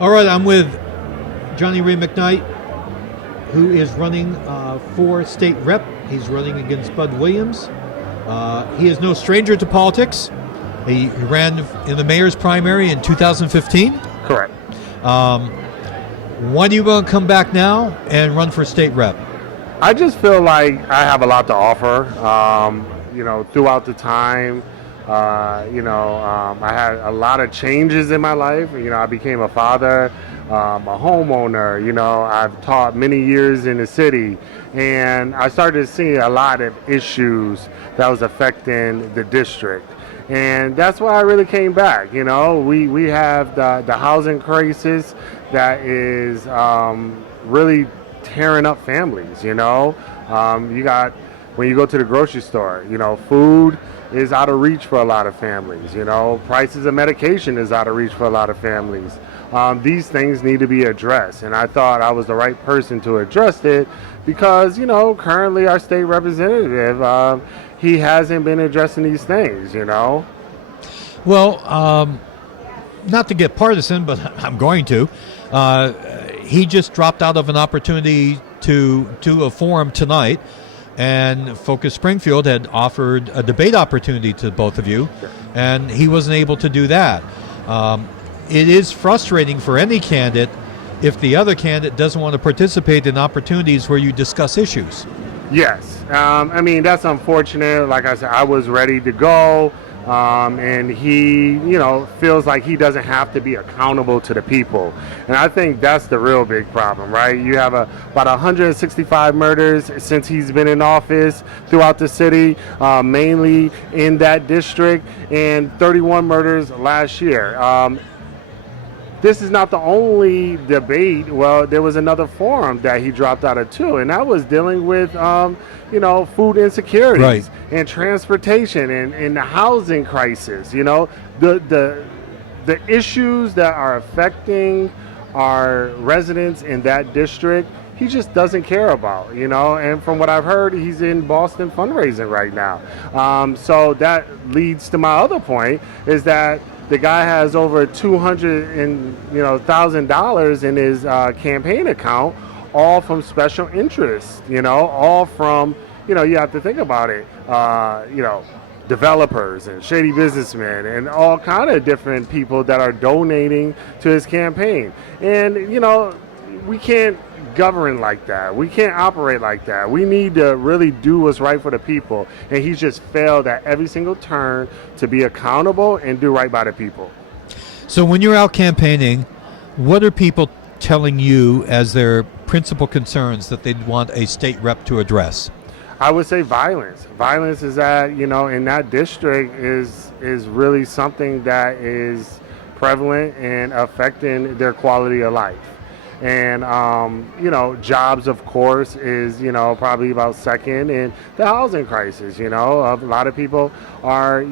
All right, I'm with Johnnie Ray McKnight, who is running for state rep. He's running against Bud Williams. He is no stranger to politics. He ran in the mayor's primary in 2015. Correct. Why do you want to come back now and run for state rep? I just feel like I have a lot to offer. Throughout the time, I had a lot of changes in my life. I became a father, a homeowner. I've taught many years in the city, and I started to see a lot of issues that was affecting the district. And that's why I really came back. We have the housing crisis that is really tearing up families. You got, when you go to the grocery store, food is out of reach for a lot of families. Prices of medication is out of reach for a lot of families. These things need to be addressed, and I thought I was the right person to address it because, currently our state representative, he hasn't been addressing these things, Well, not to get partisan, but I'm going to. He just dropped out of an opportunity to do a forum tonight, and Focus Springfield had offered a debate opportunity to both of you, and he wasn't able to do that. It is frustrating for any candidate if the other candidate doesn't want to participate in opportunities where you discuss issues. Yes. That's unfortunate. Like I said, I was ready to go. And he, feels like he doesn't have to be accountable to the people. And I think that's the real big problem, right? You have about 165 murders since he's been in office throughout the city, mainly in that district, and 31 murders last year. This is not the only debate. Well, there was another forum that he dropped out of too, and that was dealing with, food insecurities, right, and transportation and the housing crisis. The issues that are affecting our residents in that district, he just doesn't care about. And from what I've heard, he's in Boston fundraising right now. So that leads to my other point, is that the guy has over $200,000 in his campaign account, all from special interests. All from, you have to think about it. Developers and shady businessmen and all kind of different people that are donating to his campaign. And we can't govern like that. We can't operate like that. We need to really do what's right for the people. And he's just failed at every single turn to be accountable and do right by the people. So when you're out campaigning, what are people telling you as their principal concerns that they'd want a state rep to address? I would say violence. Violence is that, in that district is really something that is prevalent and affecting their quality of life. And, jobs, of course, is, probably about second. And the housing crisis, a lot of people are,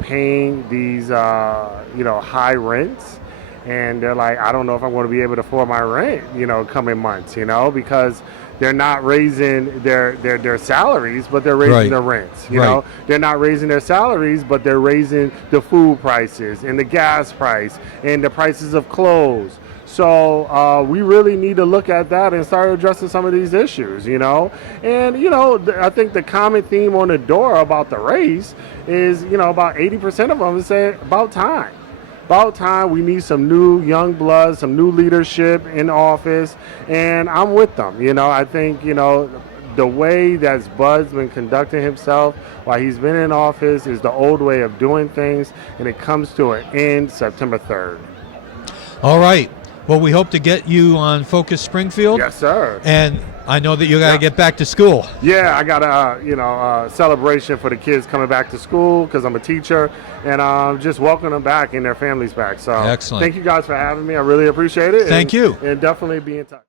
paying these, high rents. And they're like, I don't know if I'm going to be able to afford my rent, coming months, because they're not raising their salaries, but they're raising right, their rents. Right. They're not raising their salaries, but they're raising the food prices and the gas price and the prices of clothes. So we really need to look at that and start addressing some of these issues, And, I think the common theme on the door about the race is, about 80% of them say about time. About time. We need some new young blood, some new leadership in office, and I'm with them. I think, the way that Bud's been conducting himself while he's been in office is the old way of doing things, and it comes to an end September 3rd. All right. Well, we hope to get you on Focus Springfield. Yes, sir. And I know that you got to get back to school. Yeah, I got a celebration for the kids coming back to school because I'm a teacher, and just welcome them back and their families back. So excellent. Thank you guys for having me. I really appreciate it. Thank you. And definitely be in touch.